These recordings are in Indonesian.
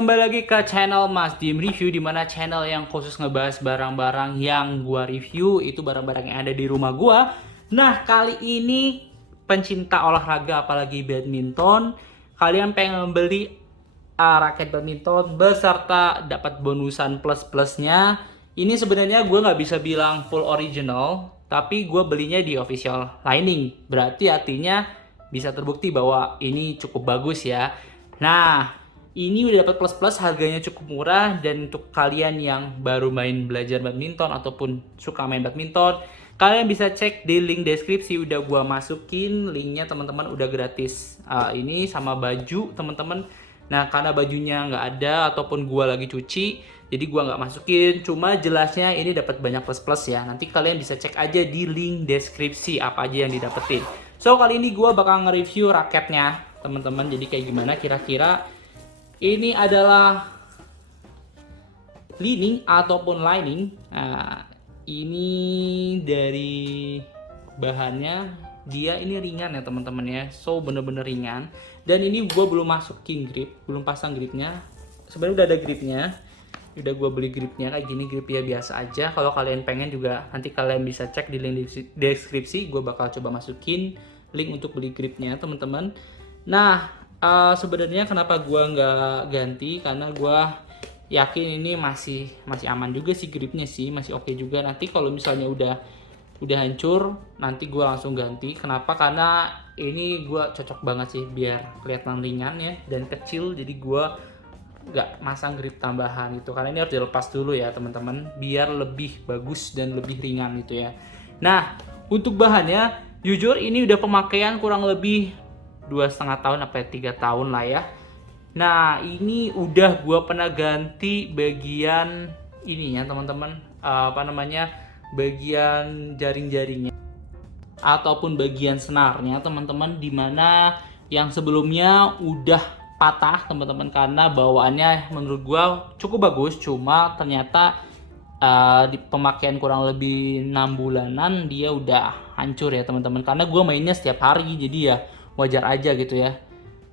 kembali lagi ke channel Mas Dim Review, dimana channel yang khusus ngebahas barang-barang yang gua review itu barang-barang yang ada di rumah gua. Nah, kali ini pencinta olahraga apalagi badminton, kalian pengen beli raket badminton beserta dapat bonusan plus-plusnya. Ini sebenarnya gue nggak bisa bilang full original, tapi gue belinya di official lining. Berarti artinya bisa terbukti bahwa ini cukup bagus ya. Nah, ini udah dapat plus-plus, harganya cukup murah, dan untuk kalian yang baru main belajar badminton ataupun suka main badminton, kalian bisa cek di link deskripsi, udah gua masukin linknya teman-teman, udah gratis. Ini sama baju teman-teman. Nah, karena bajunya nggak ada ataupun gua lagi cuci, jadi gua nggak masukin. Cuma jelasnya ini dapat banyak plus-plus ya. Nanti kalian bisa cek aja di link deskripsi apa aja yang didapetin. So, kali ini gua bakal nge-review raketnya teman-teman. Jadi kayak gimana kira-kira. Ini adalah lining ataupun lining. Nah, ini dari bahannya, dia ini ringan ya teman-teman ya. So bener-bener ringan. Dan ini gue belum masukin grip, belum pasang gripnya. Sebenarnya udah ada gripnya. Udah gue beli gripnya kayak gini, grip ya biasa aja. Kalau kalian pengen juga nanti kalian bisa cek di link deskripsi. Gue bakal coba masukin link untuk beli gripnya teman-teman. Nah, sebenarnya kenapa gua nggak ganti, karena gua yakin ini masih aman juga sih gripnya sih, masih oke juga. Nanti kalau misalnya udah hancur, nanti gua langsung ganti. Kenapa? Karena ini gua cocok banget sih biar kelihatan ringan ya dan kecil, jadi gua nggak masang grip tambahan gitu, karena ini harus dilepas dulu ya teman-teman biar lebih bagus dan lebih ringan gitu ya. Nah, untuk bahannya jujur ini udah pemakaian kurang lebih 2,5 tahun apa 3 tahun lah ya. Nah, ini udah gua pernah ganti bagian ini ya teman-teman, bagian jaring-jaringnya ataupun bagian senarnya teman-teman, dimana yang sebelumnya udah patah teman-teman, karena bawaannya menurut gua cukup bagus, cuma ternyata di pemakaian kurang lebih 6 bulanan dia udah hancur ya teman-teman, karena gua mainnya setiap hari, jadi ya wajar aja gitu ya.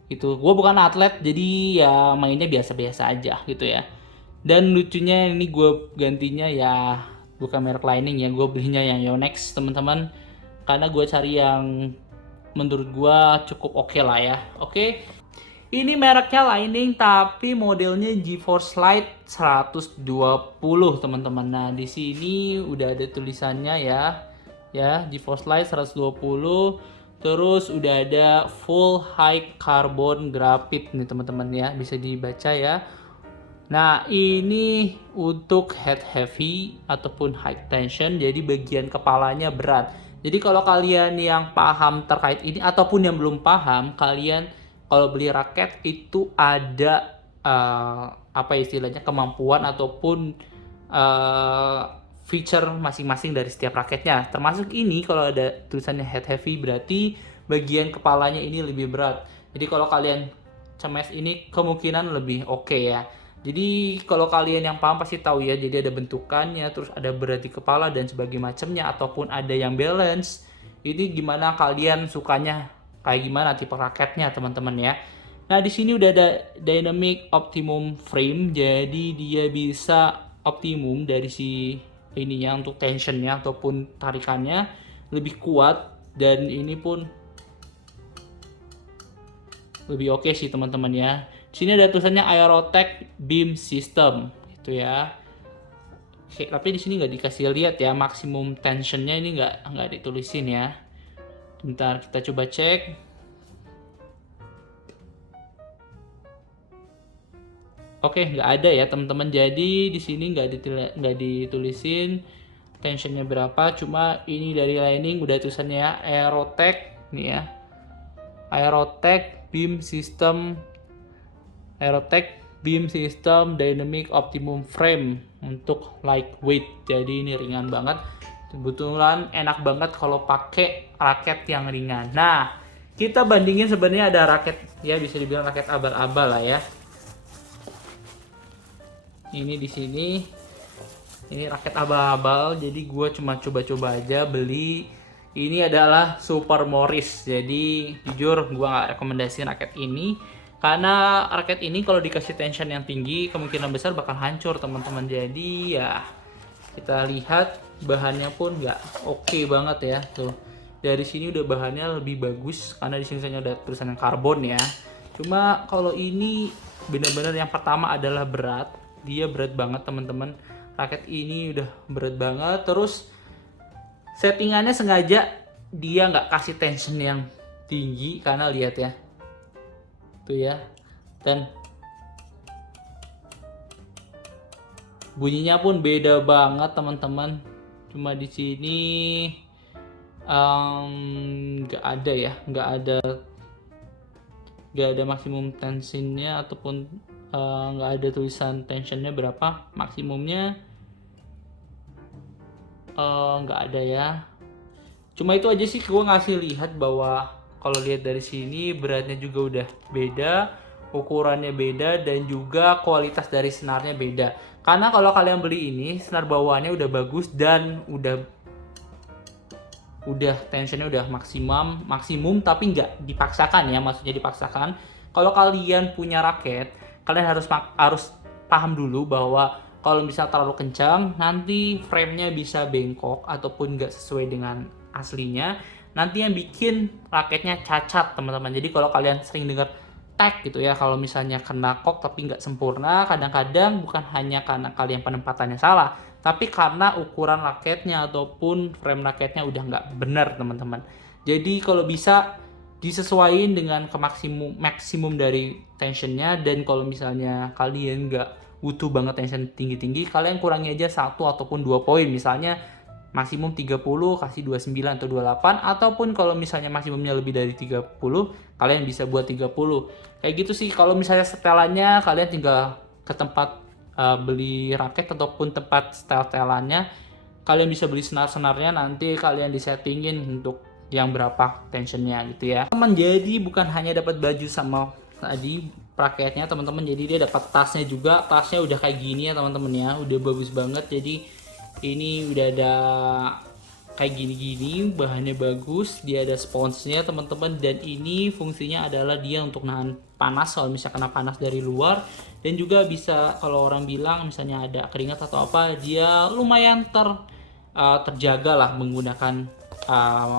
Gitu. Gue bukan atlet, jadi ya mainnya biasa-biasa aja gitu ya. Dan lucunya ini gue gantinya ya bukan merek lining ya, gue belinya yang Yonex teman-teman. Karena gue cari yang menurut gue cukup oke lah ya. Oke. Ini mereknya lining tapi modelnya GeForce Lite 120 teman-teman. Nah, di sini udah ada tulisannya ya. Ya, GeForce Lite 120. Terus udah ada full high carbon graphite nih teman-teman ya, bisa dibaca ya. Nah, ini untuk head heavy ataupun high tension, jadi bagian kepalanya berat. Jadi kalau kalian yang paham terkait ini ataupun yang belum paham, kalian kalau beli raket itu ada apa istilahnya, kemampuan ataupun feature masing-masing dari setiap raketnya. Termasuk ini kalau ada tulisannya head heavy, berarti bagian kepalanya ini lebih berat. Jadi kalau kalian cemes ini kemungkinan lebih oke ya. Jadi kalau kalian yang paham pasti tahu ya, jadi ada bentukannya, terus ada berat di kepala dan sebagainya macamnya, ataupun ada yang balance. Ini gimana kalian sukanya kayak gimana tipe raketnya teman-teman ya. Nah, di sini udah ada dynamic optimum frame, jadi dia bisa optimum dari si ininya untuk tensionnya ataupun tarikannya lebih kuat, dan ini pun lebih oke sih teman-teman ya. Di sini ada tulisannya Aerotech Beam System gitu ya. Oke, tapi di sini nggak dikasih lihat ya maksimum tensionnya, ini nggak ditulisin ya. Bentar, kita coba cek. Oke, nggak ada ya teman-teman. Jadi di sini nggak ditulisin tensionnya berapa. Cuma ini dari lining udah tulisannya ya, Aerotech nih ya. Aerotech Beam System Dynamic Optimum Frame untuk lightweight. Jadi ini ringan banget. Kebetulan enak banget kalau pakai raket yang ringan. Nah, kita bandingin sebenarnya ada raket ya, bisa dibilang raket abal-abal lah ya. Ini di sini ini raket abal-abal, jadi gue cuma coba-coba aja beli. Ini adalah Super Morris, jadi jujur gue nggak rekomendasiin raket ini. Karena raket ini kalau dikasih tension yang tinggi kemungkinan besar bakal hancur teman-teman. Jadi ya kita lihat bahannya pun nggak oke banget ya tuh. Dari sini udah bahannya lebih bagus karena di sini saya ada tulisan karbon ya. Cuma kalau ini benar-benar yang pertama adalah berat. Dia berat banget teman-teman. Raket ini udah berat banget. Terus settingannya sengaja dia nggak kasih tension yang tinggi karena lihat ya. Tuh ya. Dan bunyinya pun beda banget teman-teman. Cuma di sini nggak ada ya, nggak ada maksimum tensionnya ataupun nggak ada tulisan tensionnya berapa maksimumnya, nggak ada ya. Cuma itu aja sih gue ngasih lihat bahwa kalau lihat dari sini beratnya juga udah beda, ukurannya beda, dan juga kualitas dari senarnya beda. Karena kalau kalian beli ini senar bawaannya udah bagus dan udah tensionnya udah maksimum tapi nggak dipaksakan ya, maksudnya dipaksakan. Kalau kalian punya raket, kalian harus paham dulu bahwa kalau misalnya terlalu kencang nanti framenya bisa bengkok ataupun nggak sesuai dengan aslinya, nanti yang bikin raketnya cacat teman-teman. Jadi kalau kalian sering dengar tag gitu ya, kalau misalnya kena kok tapi nggak sempurna, kadang-kadang bukan hanya karena kalian penempatannya salah, tapi karena ukuran raketnya ataupun frame raketnya udah nggak benar teman-teman. Jadi kalau bisa disesuaikan dengan ke maksimum dari tensionnya, dan kalau misalnya kalian nggak butuh banget tension tinggi-tinggi, kalian kurangi aja 1 ataupun 2 poin, misalnya maksimum 30 kasih 29 atau 28, ataupun kalau misalnya maksimumnya lebih dari 30 kalian bisa buat 30. Kayak gitu sih. Kalau misalnya setelannya kalian tinggal ke tempat beli raket ataupun tempat setelannya, kalian bisa beli senar-senarnya, nanti kalian disettingin untuk yang berapa tensionnya gitu ya teman. Jadi bukan hanya dapat baju sama tadi raketnya teman-teman, jadi dia dapat tasnya juga. Tasnya udah kayak gini ya teman-teman ya, udah bagus banget. Jadi ini udah ada kayak gini-gini, bahannya bagus, dia ada sponsnya teman-teman, dan ini fungsinya adalah dia untuk nahan panas kalau misalnya kena panas dari luar, dan juga bisa kalau orang bilang misalnya ada keringat atau apa, dia lumayan terjaga lah menggunakan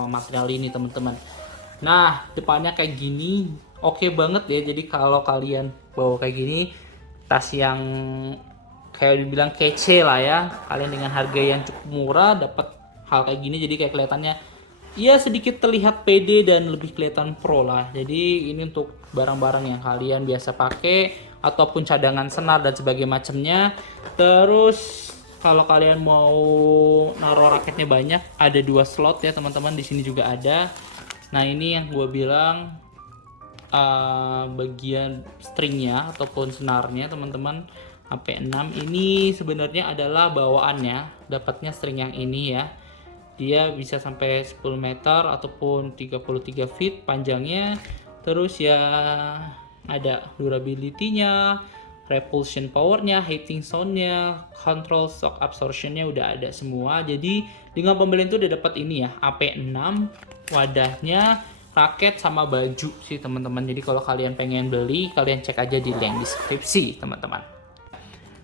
material ini teman-teman. Nah depannya kayak gini oke banget ya. Jadi kalau kalian bawa kayak gini, tas yang kayak dibilang kece lah ya, kalian dengan harga yang cukup murah dapat hal kayak gini, jadi kayak kelihatannya ya sedikit terlihat pede dan lebih kelihatan pro lah. Jadi ini untuk barang-barang yang kalian biasa pakai ataupun cadangan senar dan sebagainya macamnya. Terus kalau kalian mau naruh raketnya banyak, ada 2 slot ya teman-teman, di sini juga ada. Nah ini yang gue bilang bagian stringnya ataupun senarnya teman-teman. AP6 ini sebenarnya adalah bawaannya, dapatnya string yang ini ya. Dia bisa sampai 10 meter ataupun 33 feet panjangnya. Terus ya ada durability-nya, repulsion power-nya, heating sound-nya, control shock absorption-nya udah ada semua. Jadi dengan pembelian itu udah dapat ini ya, AP6, wadahnya, raket sama baju sih teman-teman. Jadi kalau kalian pengen beli, kalian cek aja di link deskripsi teman-teman.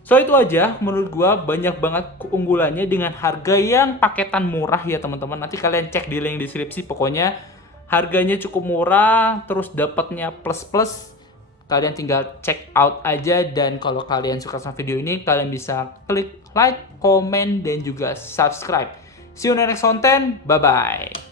So itu aja, menurut gua banyak banget keunggulannya dengan harga yang paketan murah ya teman-teman. Nanti kalian cek di link deskripsi, pokoknya harganya cukup murah, terus dapatnya plus-plus. Kalian tinggal check out aja, dan kalau kalian suka sama video ini, kalian bisa klik like, comment, dan juga subscribe. See you next content, bye-bye.